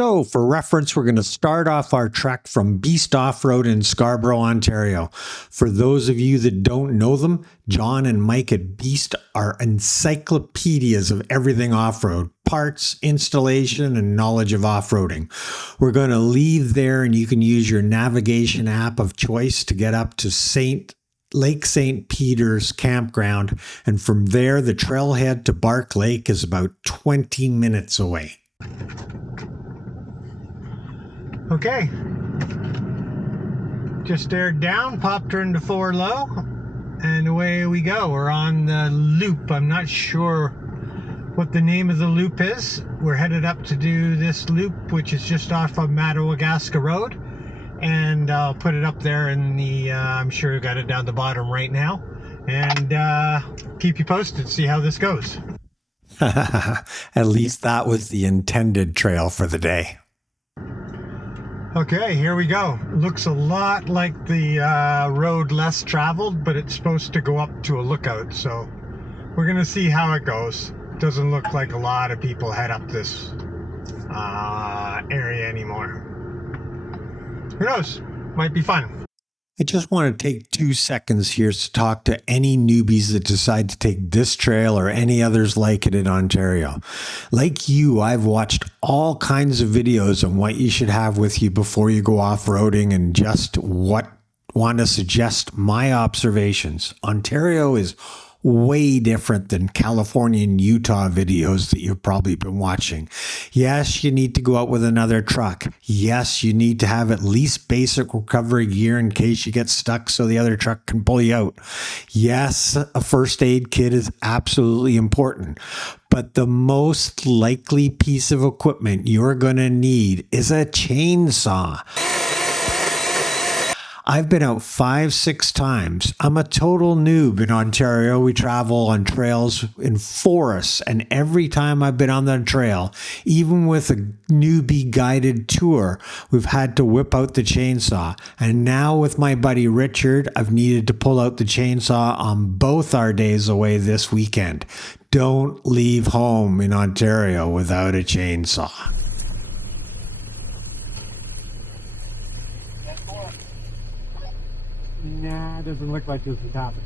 So, for reference, we're going to start off our trek from Beast Off-Road in Scarborough, Ontario. For those of you that don't know them, John and Mike at Beast are encyclopedias of everything off-road, parts, installation, and knowledge of off-roading. We're going to leave there, and you can use your navigation app of choice to get up to Lake St. Peter's campground, and from there, the trailhead to Bark Lake is about 20 minutes away. Okay, just stared down, popped her into 4 low, and away we go. We're on the loop. I'm not sure what the name of the loop is. We're headed up to do this loop, which is just off of Madawaska Road, and I'll put it up there in the, I'm sure you got it down the bottom right now, and keep you posted, see how this goes. At least that was the intended trail for the day. Okay, here we go. Looks a lot like the road less traveled, but it's supposed to go up to a lookout, so we're gonna see how it goes. Doesn't look like a lot of people head up this area anymore. Who knows? Might be fun. I just want to take 2 seconds here to talk to any newbies that decide to take this trail or any others like it in Ontario. Like you, I've watched all kinds of videos on what you should have with you before you go off-roading and just want to suggest my observations. Ontario is way different than California and Utah videos that you've probably been watching. Yes, you need to go out with another truck. Yes, you need to have at least basic recovery gear in case you get stuck so the other truck can pull you out. Yes, a first aid kit is absolutely important. But the most likely piece of equipment you're going to need is a chainsaw. I've been out 5-6 times. I'm a total noob in Ontario. We travel on trails in forests, and every time I've been on the trail, even with a newbie guided tour, we've had to whip out the chainsaw. And now with my buddy Richard, I've needed to pull out the chainsaw on both our days away this weekend. Don't leave home in Ontario without a chainsaw. Nah, it doesn't look like this is happening.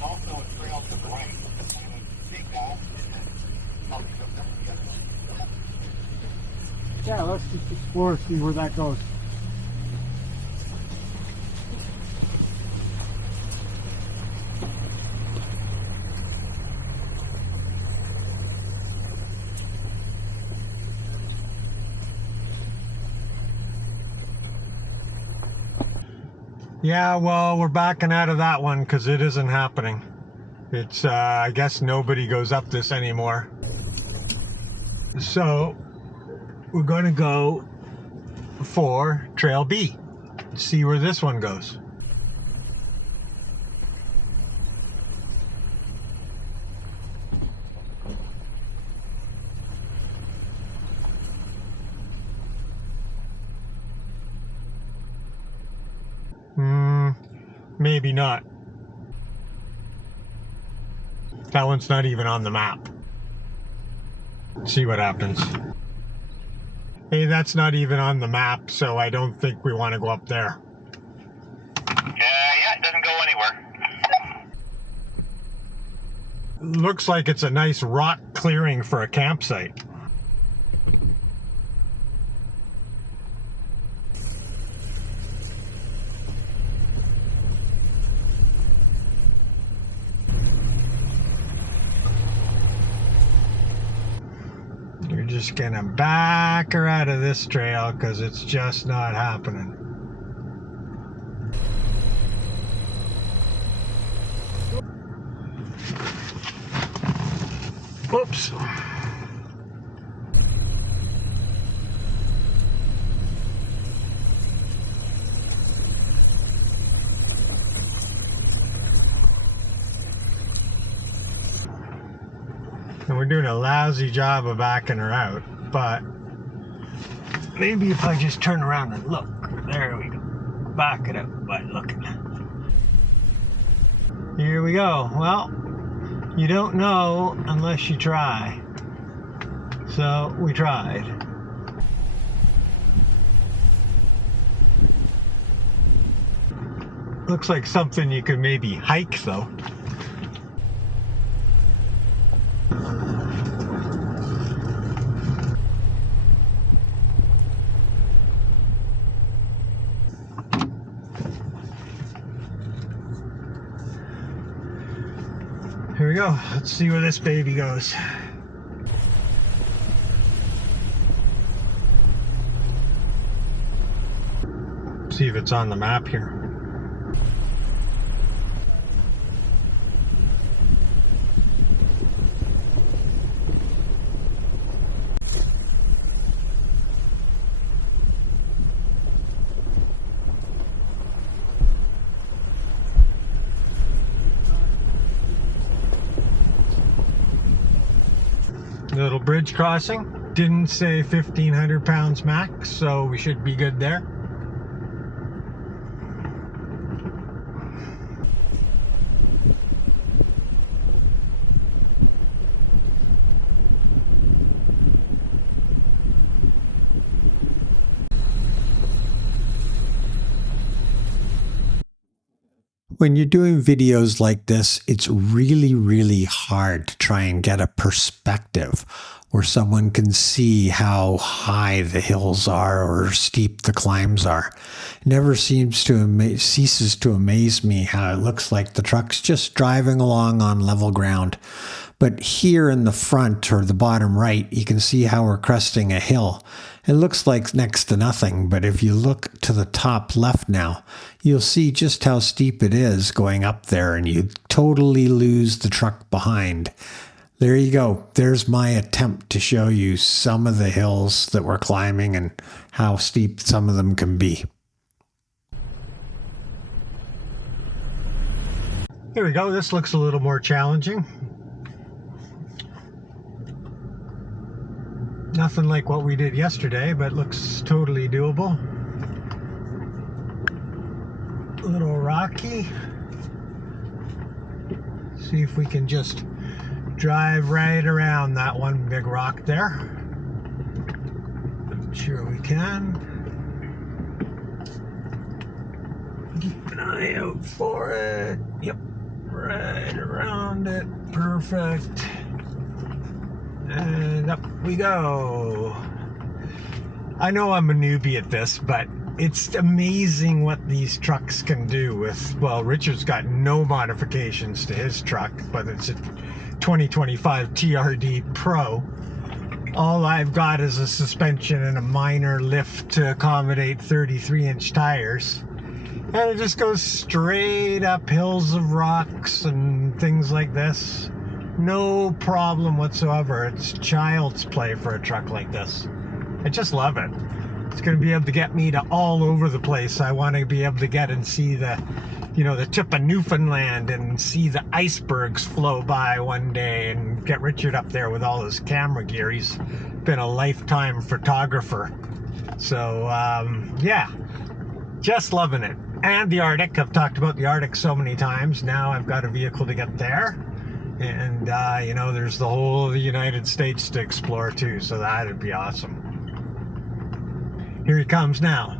Also a trail to the right. Take that and then Yeah, let's just explore, see where that goes. Yeah, well, we're backing out of that one because it isn't happening. It's, I guess nobody goes up this anymore. So, we're going to go for Trail B. See where this one goes. Maybe not. That one's not even on the map. See what happens. Hey, that's not even on the map, so I don't think we want to go up there. yeah, it doesn't go anywhere. Looks like it's a nice rock clearing for a campsite. We're just gonna back her out of this trail because it's just not happening. Whoops. And we're doing a lousy job of backing her out, but maybe if I just turn around and look, there we go. Back it up by looking. Here we go. Well, you don't know unless you try. So we tried. Looks like something you could maybe hike though. Here we go. Let's see where this baby goes. See if it's on the map here. Little bridge crossing. Didn't say 1,500 pounds max, so we should be good there. When you're doing videos like this, it's really, really hard to try and get a perspective where someone can see how high the hills are or steep the climbs are. It never ceases to amaze me how it looks like the truck's just driving along on level ground. But here in the front or the bottom right, you can see how we're cresting a hill. It looks like next to nothing, but if you look to the top left now, you'll see just how steep it is going up there, and you totally lose the truck behind. There you go. There's my attempt to show you some of the hills that we're climbing and how steep some of them can be. Here we go. This looks a little more challenging. Nothing like what we did yesterday, but looks totally doable. A little rocky. See if we can just drive right around that one big rock there. I'm sure we can. Keep an eye out for it. Yep, right around it. Perfect. And up we go. I know I'm a newbie at this, but it's amazing what these trucks can do with, well, Richard's got no modifications to his truck, but it's a 2025 TRD Pro. All I've got is a suspension and a minor lift to accommodate 33-inch tires. And it just goes straight up hills of rocks and things like this. No problem whatsoever. It's child's play for a truck like this. I just love it. It's going to be able to get me to all over the place. I want to be able to get and see the, the tip of Newfoundland and see the icebergs flow by one day and get Richard up there with all his camera gear. He's been a lifetime photographer. So, yeah, just loving it. And the Arctic. I've talked about the Arctic so many times. Now I've got a vehicle to get there. And, there's the whole of the United States to explore too, so that'd be awesome. Here he comes now.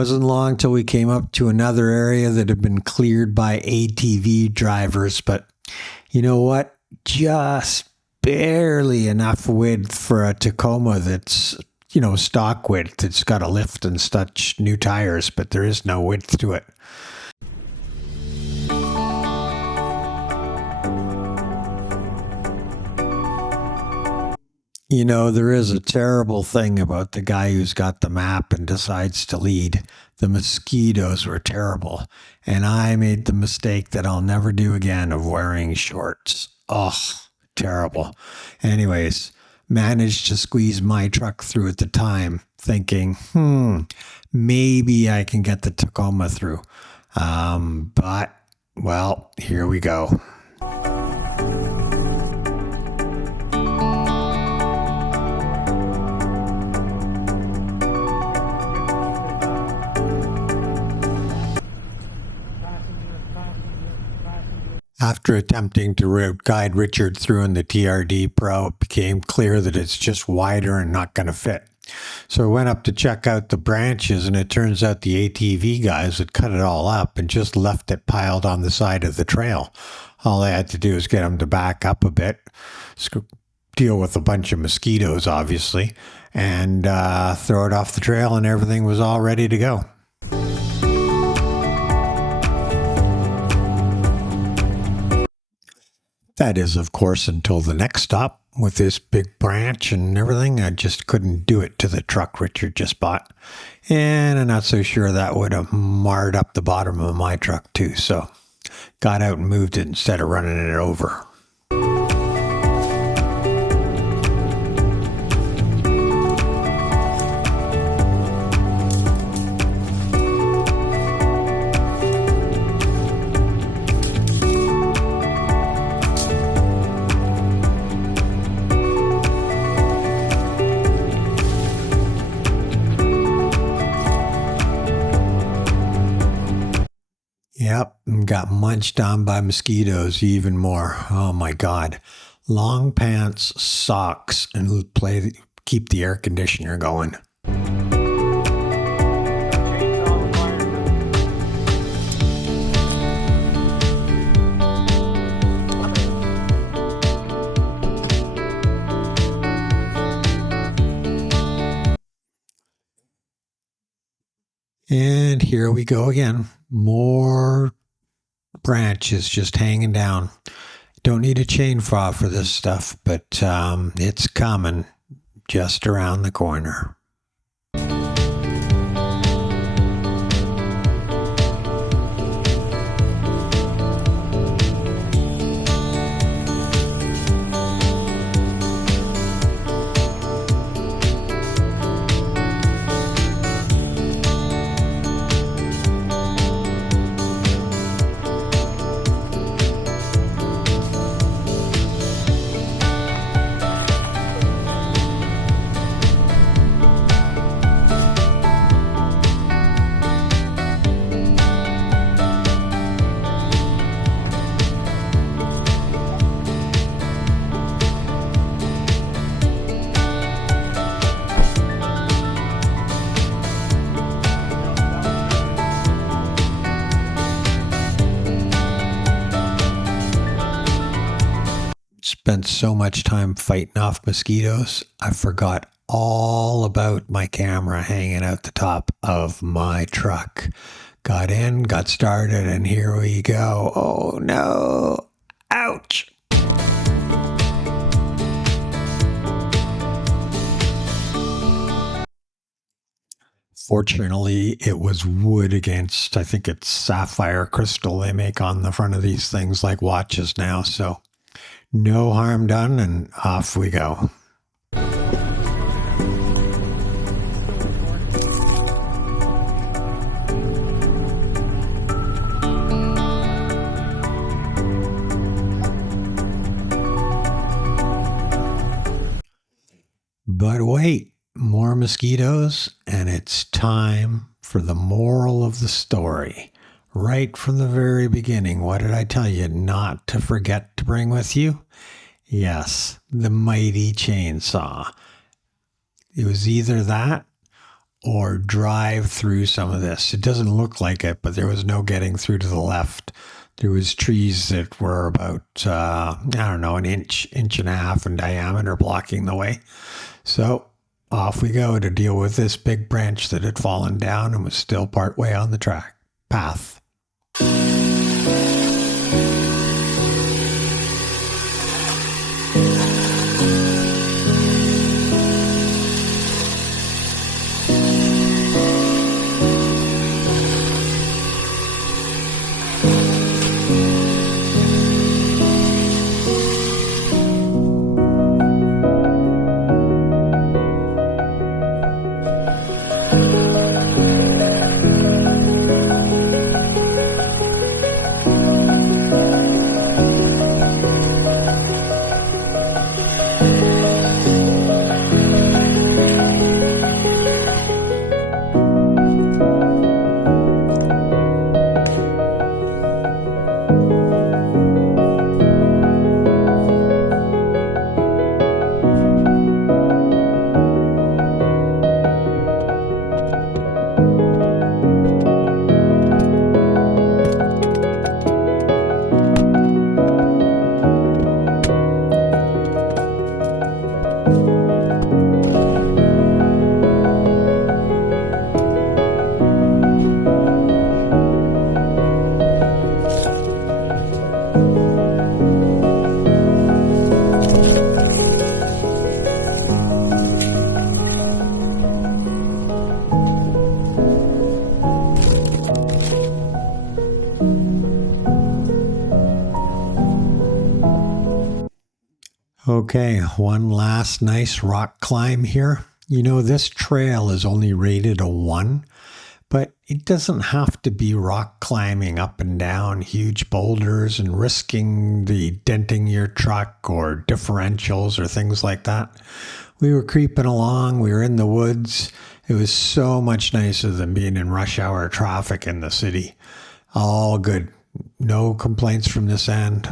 wasn't long till we came up to another area that had been cleared by ATV drivers, but you know what? Just barely enough width for a Tacoma that's, stock width. It's got a lift and such, new tires, but there is no width to it. There is a terrible thing about the guy who's got the map and decides to lead. The mosquitoes were terrible, and I made the mistake that I'll never do again of wearing shorts. Ugh, terrible. Anyways, managed to squeeze my truck through at the time, thinking, maybe I can get the Tacoma through. But, well, here we go. After attempting to route guide Richard through in the TRD Pro, it became clear that it's just wider and not going to fit. So I went up to check out the branches, and it turns out the ATV guys had cut it all up and just left it piled on the side of the trail. All I had to do was get them to back up a bit, deal with a bunch of mosquitoes, obviously, and throw it off the trail, and everything was all ready to go. That is, of course, until the next stop with this big branch and everything. I just couldn't do it to the truck Richard just bought. And I'm not so sure that would have marred up the bottom of my truck too. So got out and moved it instead of running it over. Yep, and got munched on by mosquitoes even more. Oh my God. Long pants, socks, and keep the air conditioner going. And here we go again. More branches just hanging down. Don't need a chainsaw for this stuff, but it's coming just around the corner. Spent so much time fighting off mosquitoes, I forgot all about my camera hanging out the top of my truck. Got in, got started, and here we go. Oh no! Ouch! Fortunately, it was wood against, I think it's sapphire crystal they make on the front of these things like watches now, so no harm done, and off we go. But wait, more mosquitoes, and it's time for the moral of the story. Right from the very beginning, what did I tell you not to forget to bring with you? Yes, the mighty chainsaw. It was either that or drive through some of this. It doesn't look like it, but there was no getting through to the left. There was trees that were about, an inch and a half in diameter blocking the way. So off we go to deal with this big branch that had fallen down and was still part way on the path. Okay, one last nice rock climb here. You know, this trail is only rated a 1, but it doesn't have to be rock climbing up and down huge boulders and risking the denting your truck or differentials or things like that. We were creeping along, we were in the woods. It was so much nicer than being in rush hour traffic in the city. All good. No complaints from this end.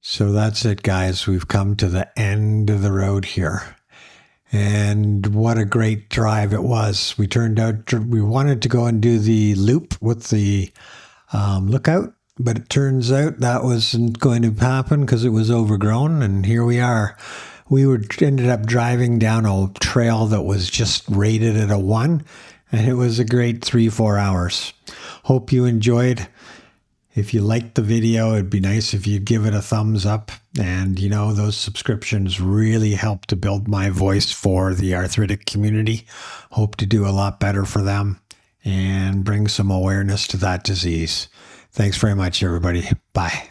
So that's it, guys. We've come to the end of the road here. And what a great drive it was. We wanted to go and do the loop with the lookout, but it turns out that wasn't going to happen because it was overgrown. And here we are. We ended up driving down a trail that was just rated at a 1, and it was a great 3-4 hours. Hope you enjoyed. If you liked the video, it'd be nice if you'd give it a thumbs up. And, you know, those subscriptions really help to build my voice for the arthritic community. Hope to do a lot better for them and bring some awareness to that disease. Thanks very much, everybody. Bye.